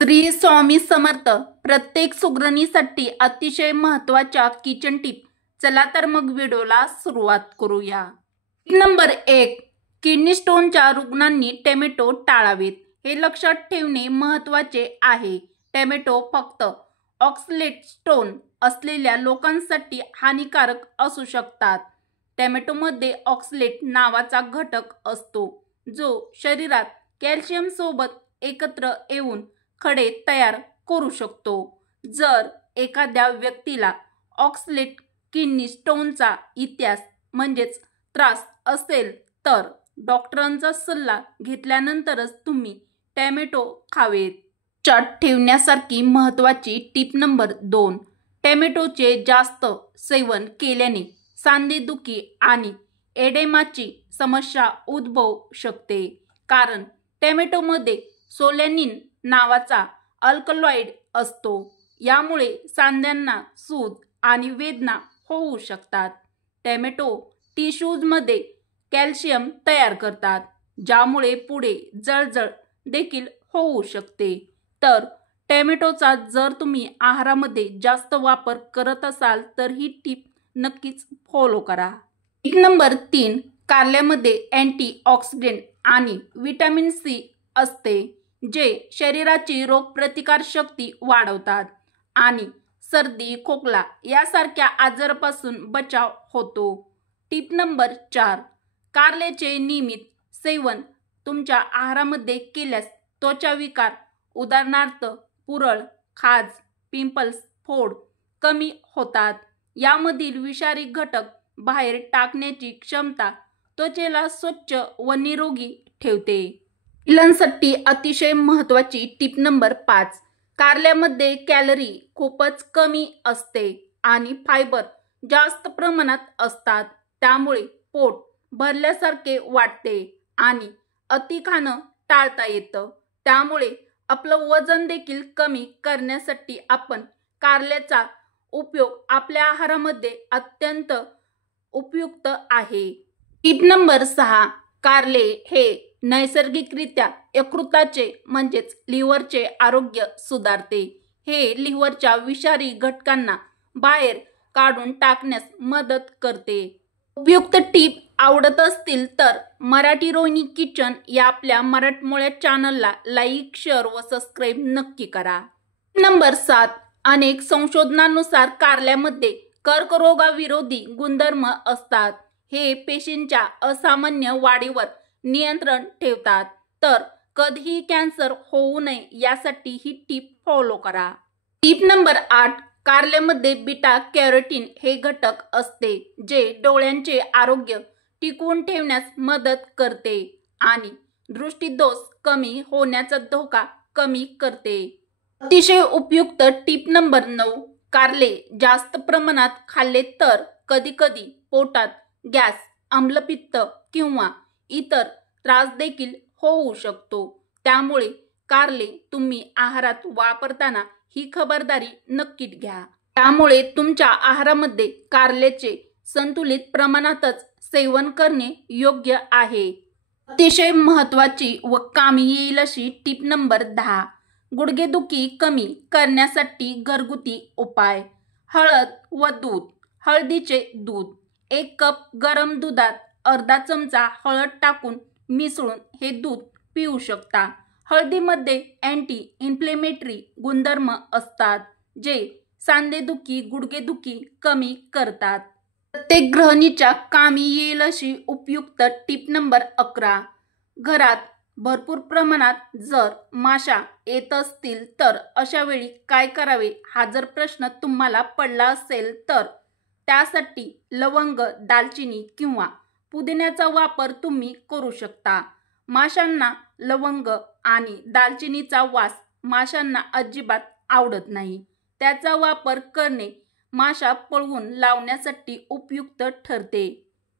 श्री स्वामी समर्थ. प्रत्येक सुगरणीसाठी अतिशय महत्त्वाच्या किचन टिप. चला तर मग व्हिडिओला सुरुवात करूया. नंबर 1. किडनी स्टोनच्या रुग्णांनी टोमॅटो टाळावेत. हे लक्षात ठेवणे महत्त्वाचे आहे. टोमॅटो फक्त ऑक्सलेट स्टोन असलेल्या लोकांसाठी हानिकारक असू शकतात. टोमॅटोमध्ये ऑक्सलेट नावाचा घटक असतो, जो शरीरात कॅल्शियम सोबत एकत्र येऊन खडे तयार करू शकतो. जर एखाद्या व्यक्तीला ऑक्सलेट किडनी स्टोनचा इतिहास म्हणजेच त्रास असेल तर डॉक्टरांचा सल्ला घेतल्यानंतरच तुम्ही टोमॅटो खावेत. लक्षात ठेवण्यासारखी महत्त्वाची टिप नंबर 2. टोमॅटोचे जास्त सेवन केल्याने सांधेदुखी आणि एडेमाची समस्या उद्भवू शकते. कारण टोमॅटोमध्ये सोलॅनिन नावाचा अल्कलॉइड असतो. यामुळे सांध्यांना सूज आणि वेदना होऊ शकतात. टोमॅटो टिश्यूजमध्ये कॅल्शियम तयार करतात, ज्यामुळे पुढे जळजळ देखील होऊ शकते. तर टोमॅटोचा जर तुम्ही आहारामध्ये जास्त वापर करत असाल तर ही टिप नक्कीच फॉलो करा. Tip number 3. कारल्यामध्ये अँटीऑक्सिडंट आणि व्हिटॅमिन सी असते, जे शरीराची रोगप्रतिकारशक्ती वाढवतात आणि सर्दी, खोकला यासारख्या आजारापासून बचाव होतो. Tip number 4. कारल्याचे नियमित सेवन तुमच्या आहारामध्ये केल्यास त्वचा विकार उदाहरणार्थ पुरळ, खाज, पिंपल्स, फोड कमी होतात. यामधील विषारी घटक बाहेर टाकण्याची क्षमता त्वचेला स्वच्छ व निरोगी ठेवते. महिलांसाठी अतिशय महत्त्वाची टिप नंबर 5. कारल्यामध्ये कॅलरी खूपच कमी असते आणि फायबर जास्त प्रमाणात असतात. त्यामुळे पोट भरल्यासारखे वाटते आणि अति खाणं टाळता येतं. त्यामुळे आपलं वजन देखील कमी करण्यासाठी आपण कारल्याचा उपयोग आपल्या आहारामध्ये अत्यंत उपयुक्त आहे. Tip number 6. कारले हे नैसर्गिकरित्या यकृताचे म्हणजेच लिव्हरचे आरोग्य सुधारते. हे लिव्हरच्या विषारी घटकांना बाहेर काढून टाकण्यास मदत करते. उपयुक्त टिप आवडत असतील तर मराठी रोहिणी किचन या आपल्या मराठमोळ्या चॅनलला लाईक, शेअर व सबस्क्राईब नक्की करा. नंबर 7. अनेक संशोधनानुसार कारल्यामध्ये कर्करोगाविरोधी गुणधर्म असतात. हे पेशींच्या असामान्य वाढीवर नियंत्रण ठेवतात. तर कधीही कॅन्सर होऊ नये यासाठी ही टिप फॉलो करा. Tip number 8. कारल्यामध्ये बीटा कॅरोटीन हे घटक असते, जे डोळ्यांचे आरोग्य टिकवून ठेवण्यास मदत करते आणि दृष्टीदोष कमी होण्याचा धोका कमी करते. अतिशय उपयुक्त टिप नंबर 9. कारले जास्त प्रमाणात खाल्ले तर कधीकधी पोटात गॅस, आम्लपित्त किंवा इतर त्रास देखील होऊ शकतो. त्यामुळे कारले तुम्ही आहारात वापरताना ही खबरदारी नक्की घ्या. त्यामुळे तुमच्या आहारामध्ये कारल्याचे संतुलित प्रमाणातच सेवन करणे योग्य आहे. अतिशय महत्त्वाची व कामी येईल अशी टिप नंबर 10. गुडघेदुखी कमी करण्यासाठी घरगुती उपाय. हळद व दूध. हळदीचे दूध 1 कप गरम दुधात अर्धा चमचा हळद टाकून मिसळून हे दूध पिऊ शकता. हळदीमध्ये अँटी इन्फ्लेमेटरी गुणधर्म असतात, जे सांधेदुखी, गुडघेदुखी कमी करतात. प्रत्येक गृहिणीच्या कामी येईल अशी उपयुक्त टिप नंबर 11. घरात भरपूर प्रमाणात जर माशा येत असतील तर अशा वेळी काय करावे हा जर प्रश्न तुम्हाला पडला असेल तर त्यासाठी लवंग, दालचिनी किंवा पुदिन्याचा वापर तुम्ही करू शकता. माशांना लवंग आणि दालचिनीचा वास माशांना अजिबात आवडत नाही. त्याचा वापर करणे माशा पळवून लावण्यासाठी उपयुक्त ठरते.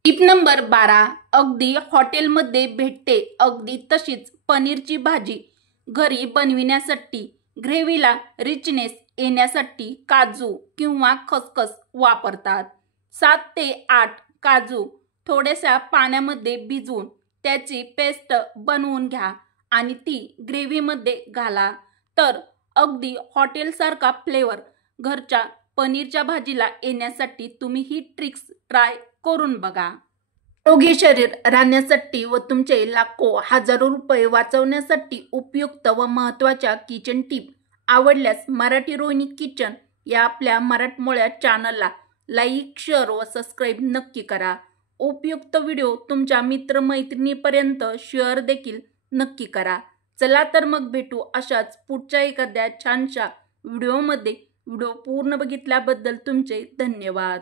Tip number 12. अगदी हॉटेलमध्ये भेटते अगदी तशीच पनीरची भाजी घरी बनविण्यासाठी ग्रेव्हीला रिचनेस येण्यासाठी काजू किंवा खसखस वापरतात. 7 ते 8 काजू थोड्याशा पाण्यामध्ये भिजवून त्याची पेस्ट बनवून घ्या आणि ती ग्रेव्हीमध्ये घाला. तर अगदी हॉटेलसारखा फ्लेवर घरच्या पनीरच्या भाजीला येण्यासाठी तुम्ही ही ट्रिक्स ट्राय करून बघा. निरोगी शरीर राहण्यासाठी व तुमचे लाखो हजारो रुपये वाचवण्यासाठी उपयुक्त व महत्त्वाच्या किचन टिप आवडल्यास मराठी रोहिणी किचन या आपल्या मराठमोळ्या चॅनलला लाईक, शेअर व सबस्क्राईब नक्की करा. उपयुक्त व्हिडिओ तुमच्या मित्रमैत्रिणीपर्यंत शेअर देखील नक्की करा. चला तर मग भेटू अशाच पुढच्या एखाद्या छानशा व्हिडिओमध्ये. व्हिडिओ पूर्ण बघितल्याबद्दल तुमचे धन्यवाद.